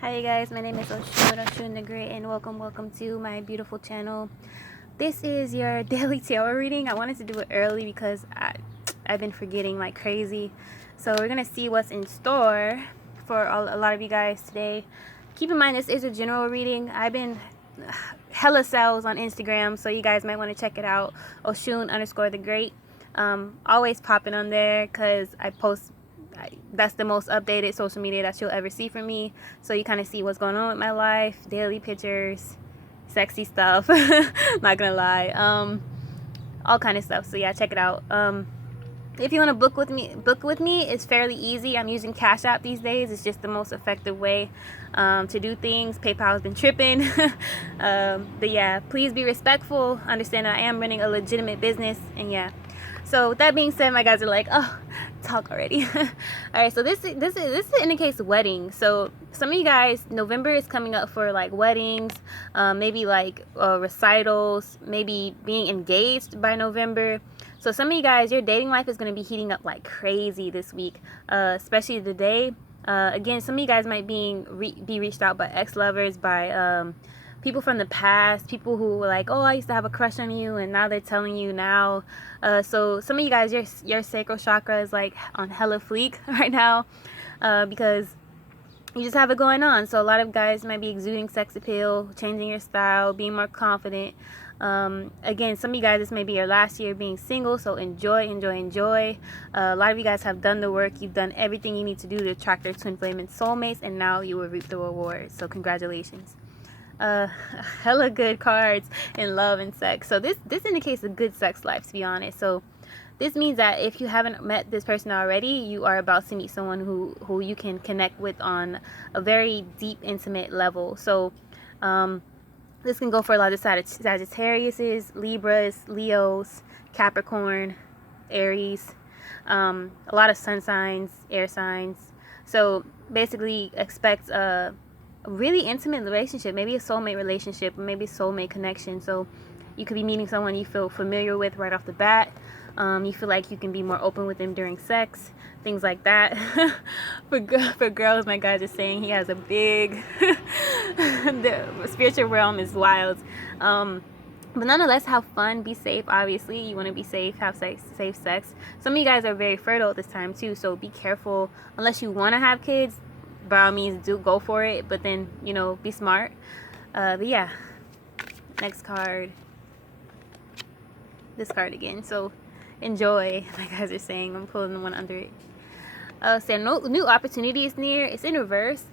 Hi you guys, my name is Oshun the Great, and welcome to my beautiful channel. This is your daily tarot reading. I wanted to do it early because I've been forgetting like crazy. So we're gonna see what's in store for a lot of you guys today. Keep in mind this is a general reading. I've been hella sales on Instagram, so you guys might want to check it out. Oshun_the Great. Always popping on there because I post. That's the most updated social media that you'll ever see from me, so you kind of see what's going on with my life, daily pictures, sexy stuff, not gonna lie, all kind of stuff. So yeah, check it out. If you want to book with me, it's fairly easy. I'm using Cash App these days. It's just the most effective way to do things. PayPal has been tripping. But yeah, please be respectful, understand that I am running a legitimate business, and yeah. So with that being said, my guys are like, oh, talk already. All right, so this indicates weddings. So some of you guys, November is coming up for like weddings, maybe like recitals, maybe being engaged by November. So some of you guys, your dating life is going to be heating up like crazy this week, especially today. Again, some of you guys might be reached out by ex-lovers, by people from the past, people who were like, oh, I used to have a crush on you, and now they're telling you now. So some of you guys, your sacral chakra is like on hella fleek right now, because you just have it going on. So a lot of guys might be exuding sex appeal, changing your style, being more confident. Again, some of you guys, this may be your last year being single, so enjoy. A lot of you guys have done the work. You've done everything you need to do to attract their twin flame and soulmates, and now you will reap the rewards. So congratulations. Hella good cards in love and sex. So this indicates a good sex life, to be honest. So this means that if you haven't met this person already, you are about to meet someone who you can connect with on a very deep, intimate level. So this can go for a lot of Sagittariuses, Libras, Leos, Capricorn, Aries, a lot of sun signs, air signs. So basically expect a really intimate relationship, maybe a soulmate relationship, or maybe a soulmate connection. So you could be meeting someone you feel familiar with right off the bat. You feel like you can be more open with them during sex, things like that. for girls, my guy is saying he has a big the spiritual realm is wild. But nonetheless, have fun, be safe. Obviously you want to be safe, have safe sex. Some of you guys are very fertile at this time too, so be careful. Unless you want to have kids, by all means do go for it, but then, you know, be smart. But yeah, next card, this card again. So enjoy, like guys are saying. I'm pulling the one under it. So no new opportunity is near. It's in reverse,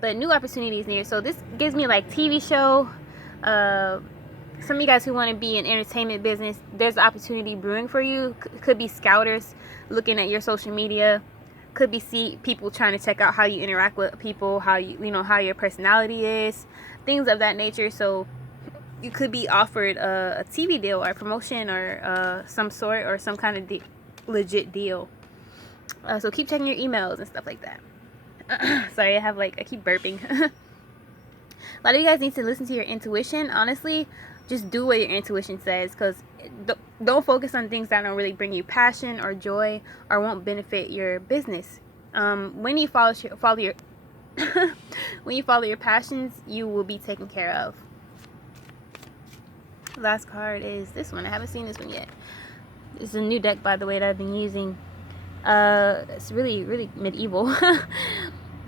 but new opportunity is near. So this gives me like TV show. Some of you guys who want to be in entertainment business, there's an opportunity brewing for you. Could be scouters looking at your social media. Could be people trying to check out how you interact with people, how how your personality is, things of that nature. So you could be offered a TV deal or a promotion or some sort, or some kind of legit deal. So keep checking your emails and stuff like that. Sorry, I keep burping. A lot of you guys need to listen to your intuition. Honestly, just do what your intuition says, because don't focus on things that don't really bring you passion or joy or won't benefit your business. When you follow your when you follow your passions, you will be taken care of. Last card is this one. I haven't seen this one yet. It's a new deck, by the way, that I've been using. It's really medieval.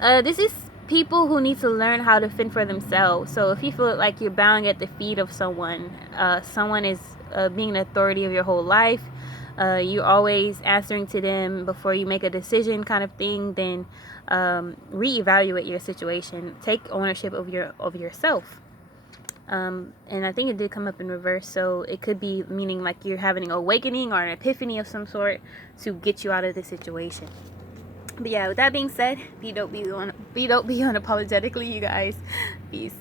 This is people who need to learn how to fend for themselves. So if you feel like you're bowing at the feet of someone, someone is being an authority of your whole life, you're always answering to them before you make a decision, kind of thing, then reevaluate your situation. Take ownership of yourself. And I think it did come up in reverse, so it could be meaning like you're having an awakening or an epiphany of some sort to get you out of the situation. But yeah, with that being said, be dope, be unapologetically, you guys. Peace.